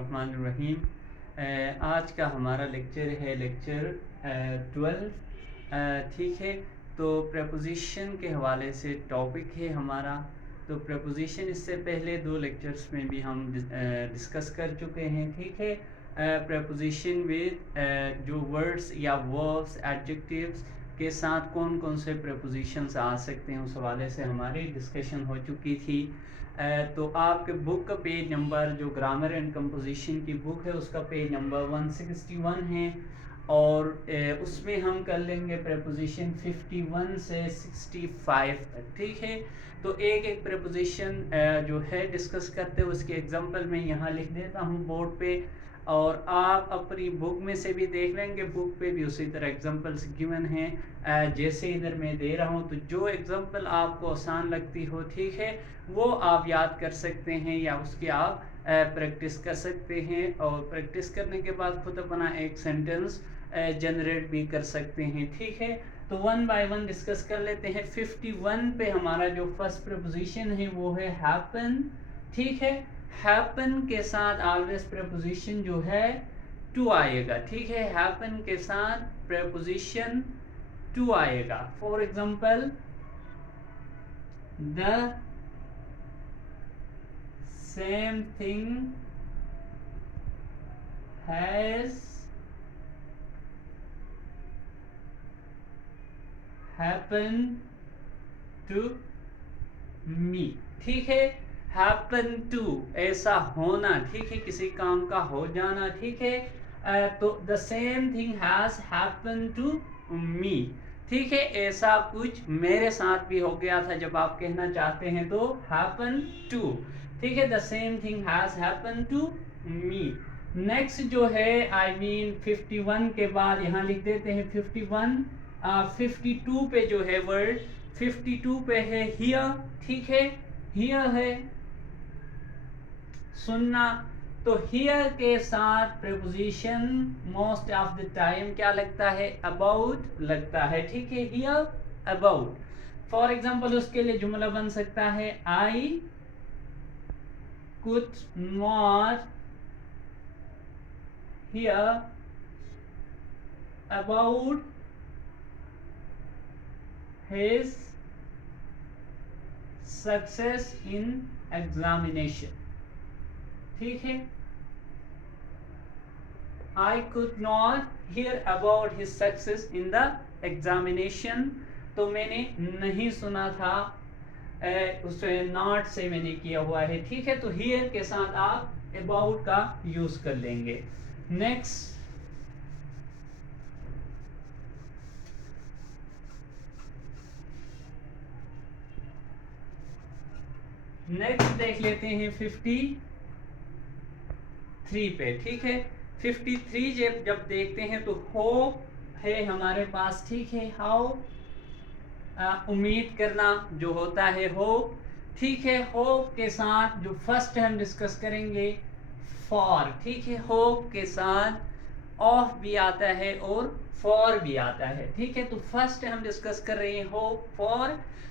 बिस्मिल्लाहिर्रहमानिर्रहीम। आज का हमारा लेक्चर है लेक्चर 12। ठीक है, तो प्रपोजिशन के हवाले से टॉपिक है हमारा। तो प्रपोजिशन इससे पहले 2 लेक्चर्स में भी हम डिस्कस कर चुके हैं। ठीक है, प्रपोजिशन विद जो वर्ड्स या वर्ब्स एडजेक्टिव्स के साथ कौन कौन से प्रपोजिशंस आ सकते हैं उस हवाले से हमारी डिस्कशन हो चुकी थी। तो आपके बुक का पेज नंबर जो ग्रामर एंड कंपोजिशन की बुक है उसका पेज नंबर 161 है, और उसमें हम कर लेंगे प्रपोजिशन 51 से 65 तक। ठीक है, तो एक एक प्रपोजिशन जो है डिस्कस करते हुए उसके एग्जांपल मैं यहाँ लिख देता हूँ बोर्ड पे, और आप अपनी बुक में से भी देख लेंगे। बुक पे भी उसी तरह एग्जांपल्स गिवन हैं जैसे इधर मैं दे रहा हूँ। तो जो एग्जांपल आपको आसान लगती हो, ठीक है, वो आप याद कर सकते हैं या उसकी आप प्रैक्टिस कर सकते हैं, और प्रैक्टिस करने के बाद खुद अपना एक सेंटेंस जनरेट भी कर सकते हैं। ठीक है, तो वन बाय वन डिस्कस कर लेते हैं। 51 पे हमारा जो फर्स्ट प्रपोजिशन है वो है हैपन। ठीक है, हैपन के साथ ऑलवेज प्रपोजिशन जो है टू आएगा। ठीक है, हैपन के साथ प्रपोजिशन टू आएगा। For example, the same thing has happen to me. ठीक है, हैपन टू ऐसा होना, ठीक है, किसी काम का हो जाना। ठीक है, तो the same thing has happen to me. ठीक है, ऐसा कुछ मेरे साथ भी हो गया था। जब आप कहना चाहते हैं तो हैपन टू। ठीक है, the same thing has happen to me. Next जो है आई मीन 51 के बाद यहाँ लिख देते हैं 51। 52 पे जो है वर्ड 52 पे है हियर। ठीक है, हियर है सुनना। तो हियर के साथ preposition most of the time क्या लगता है? अबाउट लगता है। ठीक है, हियर अबाउट। फॉर एग्जांपल उसके लिए जुमला बन सकता है I could not here about his success in examination. ठीक है, I could not hear about his success in the examination। तो मैंने नहीं सुना था, उसे नॉट से मैंने किया हुआ है। ठीक है, तो हियर के साथ आप अबाउट का यूज कर लेंगे। नेक्स्ट देख लेते हैं 53 पे। ठीक है, 53 जब देखते हैं तो होप है हमारे पास। ठीक है, हाउ उम्मीद करना जो होता है होप। ठीक है, होप के साथ जो फर्स्ट हम डिस्कस करेंगे फॉर। ठीक है, होप के साथ ऑफ भी आता है और फॉर भी आता है। ठीक है, तो फर्स्ट हम डिस्कस कर रहे हैं होप फॉर।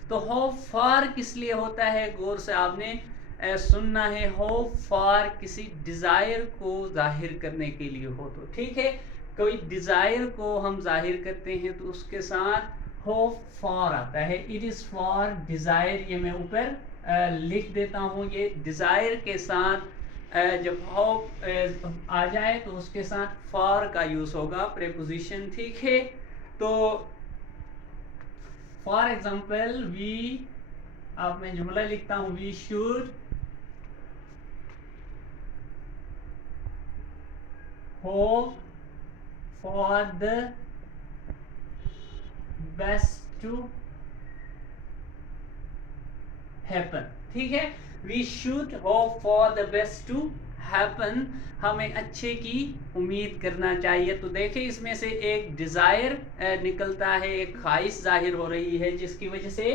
तो होप फॉर किस लिए होता है, गौर से आपने सुनना है। होप फॉर किसी डिजायर को जाहिर करने के लिए हो। तो ठीक है, कोई डिजायर को हम जाहिर करते हैं तो उसके साथ होप फॉर आता है। इट इज फॉर डिजायर, ये मैं ऊपर लिख देता हूँ। ये डिजायर के साथ जब होप आ जाए तो उसके साथ फॉर का यूज होगा प्रेपोजिशन। ठीक है, तो फॉर एग्जांपल वी, अब मैं जुमला लिखता हूँ, we should hope for the best to happen. ठीक है, we should hope for the best to happen, हमें अच्छे की उम्मीद करना चाहिए। तो देखिए इसमें से एक डिजायर निकलता है, एक ख्वाहिश जाहिर हो रही है जिसकी वजह से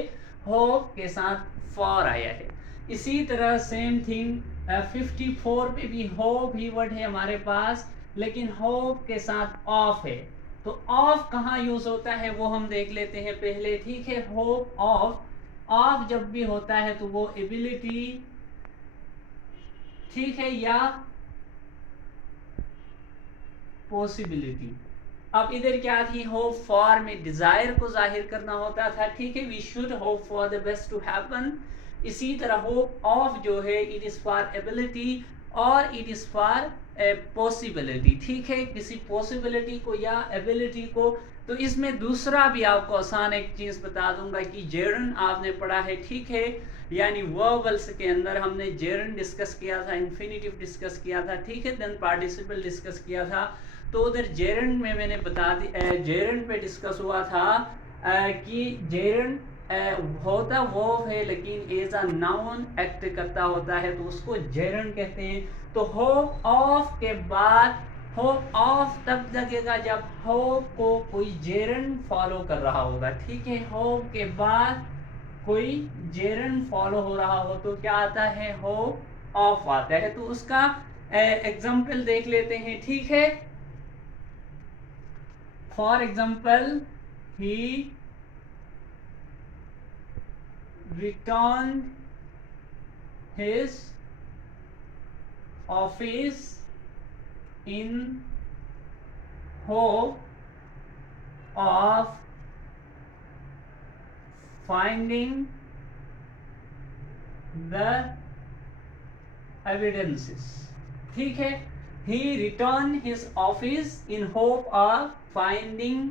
होप के साथ फॉर आया है। इसी तरह सेम थिंग 54 पे भी होप ही वर्ड है हमारे पास, लेकिन होप के साथ ऑफ है। तो ऑफ कहाँ यूज होता है वो हम देख लेते हैं पहले। ठीक है, होप ऑफ जब भी होता है तो वो एबिलिटी, ठीक है, या पॉसिबिलिटी। अब इधर क्या थी, होप फॉर में डिजायर को जाहिर करना होता था, ठीक है, we should hope for the best to happen. इसी तरह होप ऑफ जो है इट इज फॉर एबिलिटी और इट इज फॉर पॉसिबिलिटी, ठीक है, किसी पॉसिबिलिटी को या एबिलिटी को। तो इसमें दूसरा भी आपको आसान एक चीज बता दूंगा कि जेरन आपने पढ़ा है, ठीक है, यानी वर्बल्स के अंदर हमने जेरन डिस्कस किया था, इन्फिनिटिव डिस्कस किया था, ठीक है, देन पार्टिसिपल डिस्कस किया था। तो उधर जेरन में मैंने बता दी, जेरन पे डिस्कस हुआ था कि जेरन होता वो है लेकिन एज अ नाउन एक्ट करता होता है, तो उसको जेरन कहते हैं। तो होप ऑफ के बाद होप ऑफ तब लगेगा जब होप को कोई जेरन फॉलो कर रहा होगा, ठीक है, होप के बाद कोई जेरन फॉलो हो रहा हो तो क्या आता है, होप ऑफ आता है। तो उसका एग्जाम्पल देख लेते हैं, ठीक है। For example, he returned his office in hope of finding the evidences, ठीक है, he returned his office in hope of finding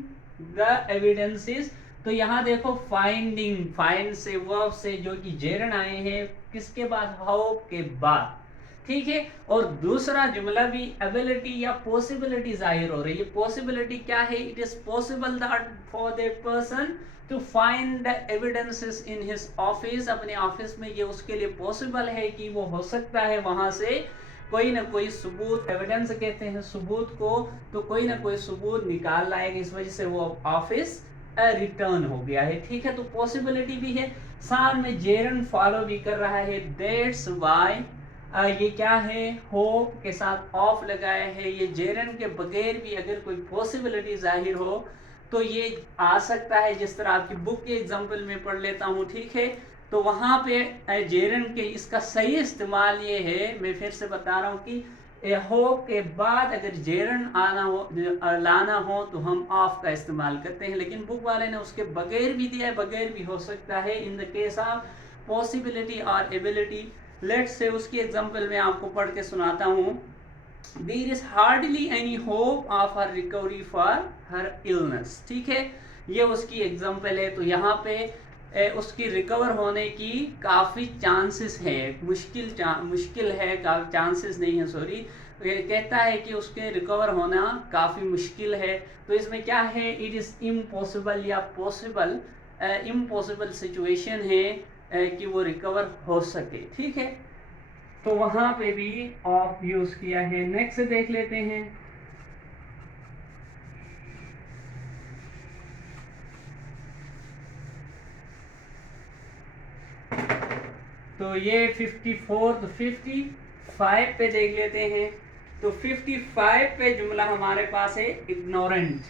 the evidences। तो यहाँ देखो फाइंडिंग, फाइंड से वर्ब से जो कि जेरन आए हैं, किसके बाद, होप के बाद, ठीक है। और दूसरा जुमला भी एबिलिटी या पॉसिबिलिटी जाहिर हो रही है। पॉसिबिलिटी क्या है, it is possible that for that person to find the evidences in his office, अपने ऑफिस में ये उसके लिए पॉसिबल है कि वो हो सकता है वहां से कोई ना कोई सबूत, एविडेंस कहते हैं सबूत को, तो कोई ना कोई सबूत निकाल लाएगा, इस वजह से वो ऑफिस रिटर्न हो गया है, ठीक है। तो पॉसिबिलिटी भी है, साथ में जेरन फॉलो भी कर रहा है, दैट्स व्हाई ये क्या है, होप के साथ ऑफ लगाया है। ये जेरन के बगैर भी अगर कोई पॉसिबिलिटी जाहिर हो तो ये आ सकता है, जिस तरह आपकी बुक के एग्जांपल में पढ़ लेता हूँ, ठीक है। तो वहाँ पे जेरन के इसका सही इस्तेमाल ये है, मैं फिर से बता रहा हूँ कि होप के बाद अगर जेरन आना हो, लाना हो, तो हम ऑफ का इस्तेमाल करते हैं, लेकिन बुक वाले ने उसके बगैर भी दिया है, बगैर भी हो सकता है in the case of possibility और एबिलिटी। लेट्स से उसकी एग्जांपल मैं आपको पढ़ के सुनाता हूँ। There is hardly any hope of her recovery for her illness, ठीक है, ये उसकी एग्जांपल है। तो यहाँ पे उसकी रिकवर होने की काफ़ी चांसेस है, मुश्किल है, चांसेस नहीं है, सॉरी, कहता है कि उसके रिकवर होना काफ़ी मुश्किल है। तो इसमें क्या है, इट इज़ इम्पॉसिबल या पॉसिबल, इम्पॉसिबल सिचुएशन है कि वो रिकवर हो सके, ठीक है। तो वहाँ पे भी ऑफ यूज़ किया है। नेक्स्ट देख लेते हैं, तो ये 54, तो 55 पे देख लेते हैं। तो 55 पे जुमला हमारे पास है इग्नोरेंट।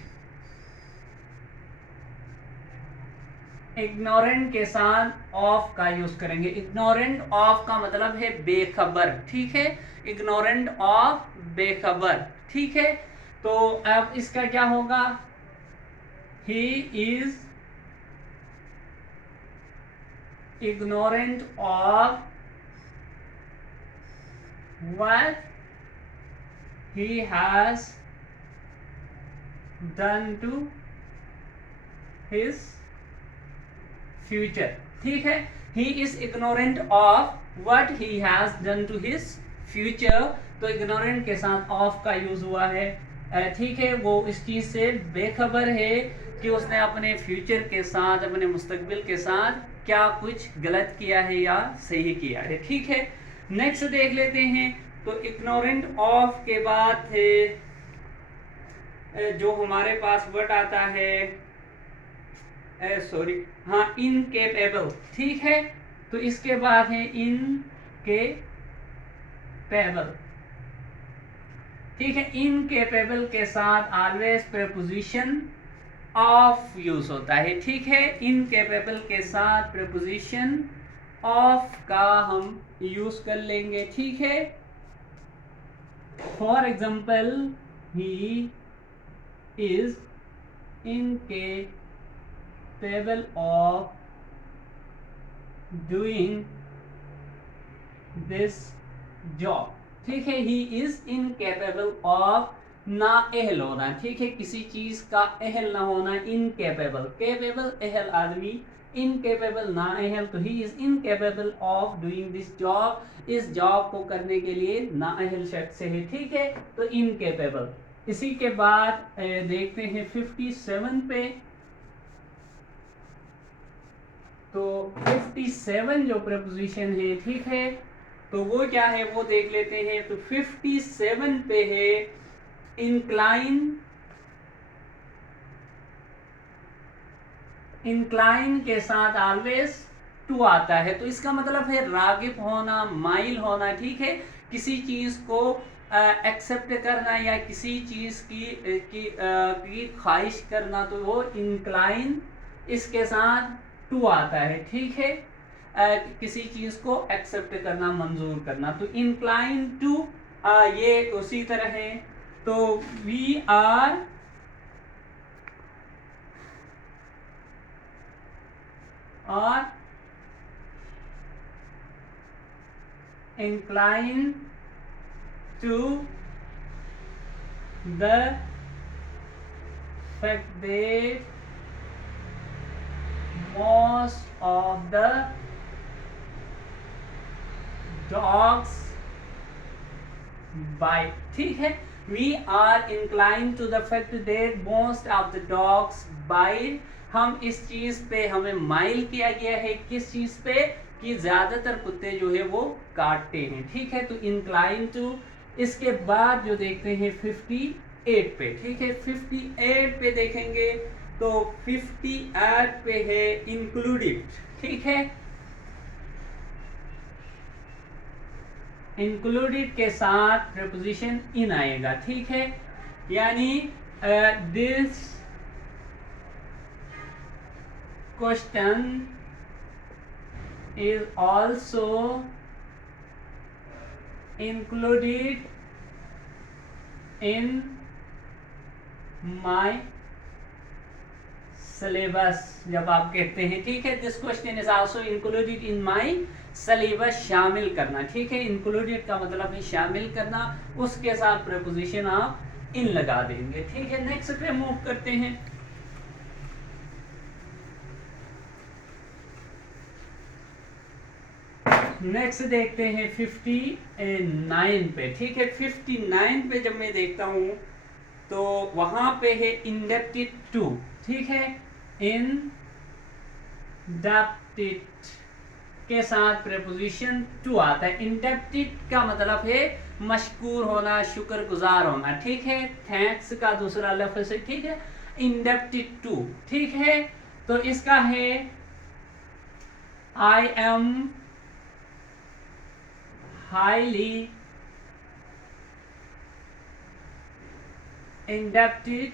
इग्नोरेंट के साथ ऑफ का यूज करेंगे। इग्नोरेंट ऑफ का मतलब है बेखबर, ठीक है, इग्नोरेंट ऑफ बेखबर, ठीक है। तो अब इसका क्या होगा, he is ignorant of what he has done to his future, ठीक है, he is ignorant of what he has done to his future। तो ignorant के साथ of का यूज हुआ है, ठीक है, वो इस चीज से बेखबर है कि उसने अपने फ्यूचर के साथ, अपने मुस्तकबिल के साथ क्या कुछ गलत किया है या सही किया है, ठीक है। नेक्स्ट देख लेते हैं। तो इग्नोरेंट ऑफ के बाद जो हमारे पास वर्ड आता है, सॉरी, हाँ, इनकेपेबल, ठीक है। तो इसके बाद है इनकेपेबल, ठीक है। इनकेपेबल के साथ ऑलवेज प्रीपोजिशन ऑफ यूज होता है, ठीक है। इनकेपेबल के साथ प्रीपोजिशन ऑफ का हम यूज कर लेंगे, ठीक है। For example, he is incapable of doing this job। ठीक है, ही इज इनकेपेबल ऑफ, ना अहल होना। ठीक है, किसी चीज का अहल ना होना, इनकेपेबल, केपेबल अहल आदमी, इनकेपेबल ना अहल, तो he is incapable of doing this job, इस जॉब को करने के लिए ना अहल शख्स है। ठीक है, तो इनकेपेबल। इसी के बाद देखते हैं 57 पे। तो 57 जो प्रपोजिशन है, ठीक है, तो वो क्या है वो देख लेते हैं। तो 57 पे है इंक्लाइन, इंक्लाइन के साथ ऑलवेज टू आता है, तो इसका मतलब है रागिब होना, माइल होना। ठीक है, किसी चीज को एक्सेप्ट करना या किसी चीज की ख्वाहिश करना, तो वो इंक्लाइन इसके साथ टू आता है। ठीक है, किसी चीज को एक्सेप्ट करना, मंजूर करना, तो इंक्लाइन टू ये उसी तरह है। तो we are inclined to the fact that most of the dogs bite। ठीक है, we are inclined to the fact that most of the dogs bite। हम इस चीज पे हमें माइल किया गया है, किस चीज पे, कि ज्यादातर कुत्ते जो है वो काटते हैं। ठीक है, तो इंक्लाइन टू। इसके बाद जो देखते हैं 58 पे। ठीक है, 58 पे देखेंगे तो 58 पे है इंक्लूडेड। ठीक है, इंक्लूडेड के साथ प्रपोजिशन इन आएगा। ठीक है, यानी this question is also included in my syllabus। जब आप कहते हैं, ठीक है, this question is also included in my syllabus, शामिल करना। ठीक है, इंक्लूडेड का मतलब है शामिल करना, उसके साथ प्रपोजिशन आप इन लगा देंगे। ठीक है, नेक्स्ट पे मूव करते हैं। नेक्स्ट देखते हैं 59 पे। ठीक है, 59 पे जब मैं देखता हूं तो वहां पे है इंडेप्टेड टू। ठीक है, इंडेप्टेड के साथ प्रपोजिशन टू आता है। इंडेप्टेड का मतलब है मशकूर होना, शुक्रगुजार होना। ठीक है, थैंक्स का दूसरा लफ्ज है। ठीक है, इंडेप्टेड टू। ठीक है, तो इसका है I am highly indebted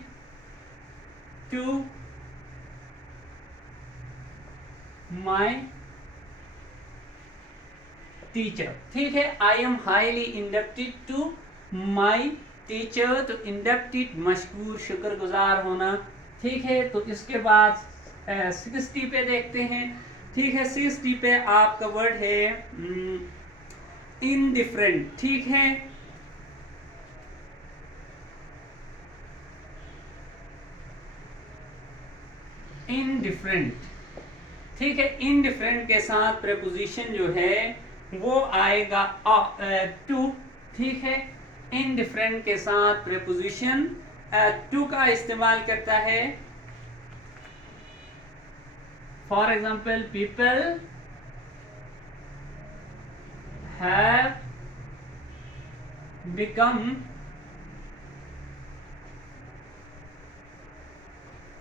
to my teacher। ठीक है, I am highly indebted to my teacher, तो इंडेप्टेड मशकूर, शुक्रगुजार होना। ठीक है, तो इसके बाद 60 पे देखते हैं। ठीक है, 60 पे आपका वर्ड है इनडिफरेंट। ठीक है, इनडिफरेंट। ठीक है, इनडिफरेंट के साथ प्रपोजिशन जो है वो आएगा टू। ठीक है, इनडिफरेंट के साथ प्रपोजिशन टू का इस्तेमाल करता है। For example, people have become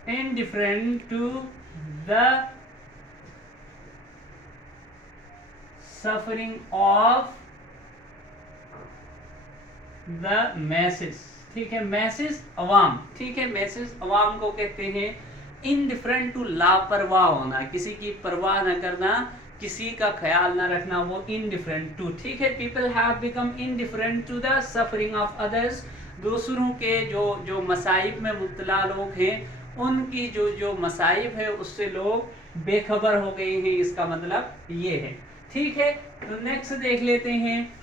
indifferent to the suffering of the masses। ठीक है, मैसेज अवाम। ठीक है, मैसेज अवाम को कहते हैं इनडिफरेंट टू, लापरवाह होना, किसी की परवाह न करना, किसी का ख्याल ना रखना, वो इनडिफरेंट टू। ठीक है, people have become indifferent to the suffering of others. दूसरों के जो मसाइब में मुब्तला लोग हैं उनकी जो मसाइब है उससे लोग बेखबर हो गए हैं, इसका मतलब ये है। ठीक है, तो नेक्स्ट देख लेते हैं।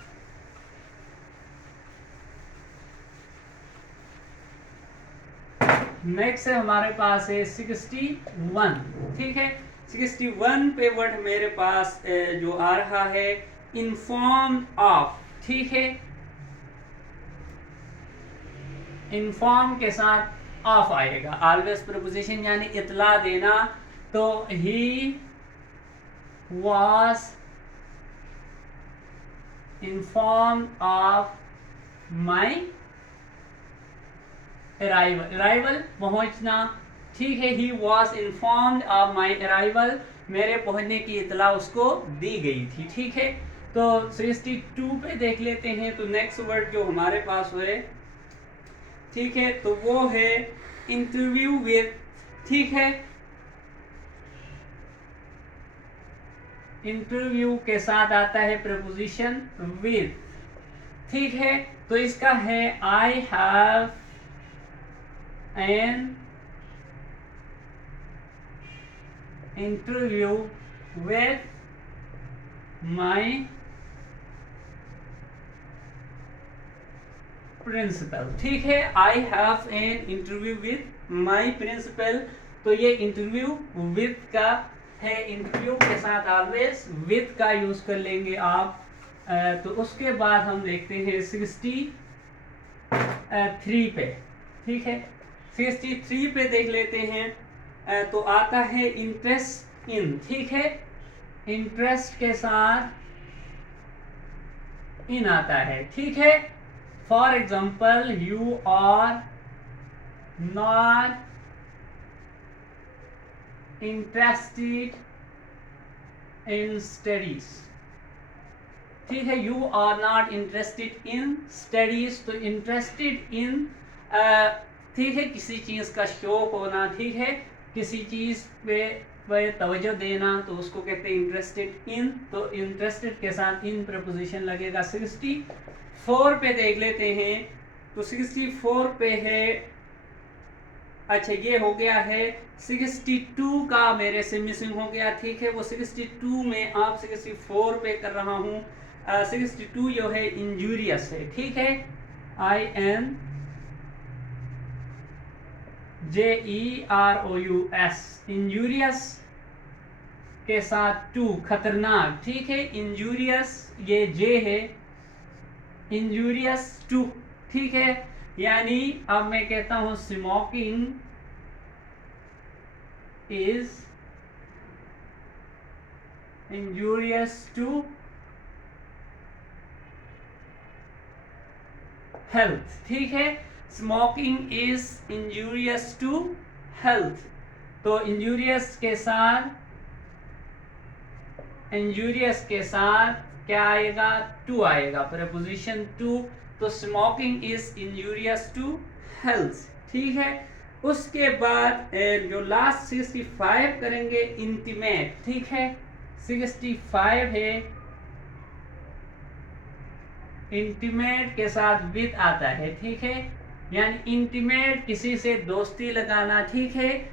नेक्स्ट हमारे पास है 61। ठीक है, 61 पे वर्ड मेरे पास जो आ रहा है इन्फॉर्म ऑफ। ठीक है, इन्फॉर्म के साथ ऑफ आएगा, ऑलवेज प्रपोजिशन यानी इतला देना। तो he was inform of my arrival, arrival पहुंचना। ठीक है, he was informed of my arrival, मेरे पहुंचने की इतला उसको दी गई थी। ठीक है, तो 62 पे देख लेते हैं। तो नेक्स्ट वर्ड जो हमारे पास है, ठीक है, तो वो है इंटरव्यू विद। ठीक है, इंटरव्यू के साथ आता है प्रपोजिशन विद। ठीक है, तो इसका है I have an interview with my principal. ठीक है, I have an interview with my principal. तो ये इंटरव्यू विद का है, इंटरव्यू के साथ ऑलवेज विद का यूज कर लेंगे आप। तो उसके बाद हम देखते हैं 63 पे। ठीक है, 63 पे देख लेते हैं। तो आता है इंटरेस्ट इन। ठीक है, इंटरेस्ट के साथ इन आता है। ठीक है, for example you are not interested in studies. ठीक है, you are not interested in studies. तो इंटरेस्टेड इन, ठीक है, किसी चीज का शौक होना। ठीक है, किसी चीज पे तवज्जो देना, तो उसको कहते हैं इंटरेस्टेड इन। तो इंटरेस्टेड के साथ इन प्रपोजिशन लगेगा। 64 पे देख लेते हैं। तो 64 पे है, अच्छा ये हो गया है 62 का मेरे से मिसिंग हो गया। ठीक है, वो 62 में आप 64 पे कर रहा हूँ। 62 जो है इंजूरियस है। ठीक है, INJEROUS, इंजूरियस के साथ टू, खतरनाक। ठीक है, इंजूरियस ये जे है, इंजूरियस टू। ठीक है, यानी अब मैं कहता हूं smoking is injurious to health. ठीक है, smoking is injurious to health. तो इंजूरियस के साथ क्या आएगा, टू आएगा, प्रपोजिशन टू। तो smoking is injurious to health. ठीक है, उसके बाद जो लास्ट 65 करेंगे इंटीमेट। ठीक है, 65 है, इंटीमेट के साथ विद आता है। ठीक है, यानी इंटीमेट किसी से दोस्ती लगाना। ठीक है,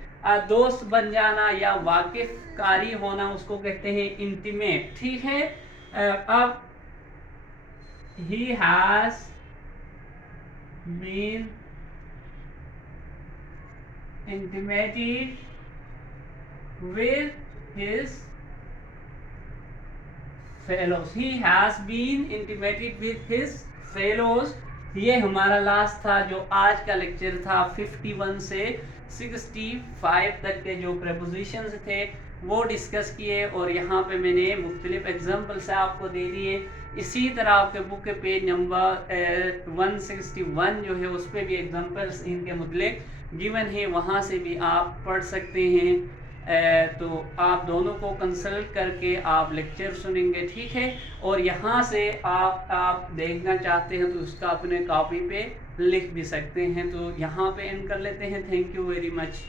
दोस्त बन जाना या वाकिफ कारी होना, उसको कहते हैं इंटीमेट। ठीक है, अब he has been intimated with his fellows, he has been intimated with his fellows। ये हमारा लास्ट था जो आज का लेक्चर था। 51 से 65 तक के जो प्रेपोजिशंस थे वो डिस्कस किए, और यहाँ पे मैंने मुख्तलिफ एग्जाम्पल से आपको दे दिए। इसी तरह आपके बुक के पेज नंबर 161 जो है उस पर भी एग्जाम्पल्स इनके मुतल्लिक गिवन है, वहाँ से भी आप पढ़ सकते हैं। तो आप दोनों को कंसल्ट करके आप लेक्चर सुनेंगे। ठीक है, और यहाँ से आप देखना चाहते हैं तो उसका अपने कॉपी पे लिख भी सकते हैं। तो यहाँ पे एंड कर लेते हैं। Thank you very much.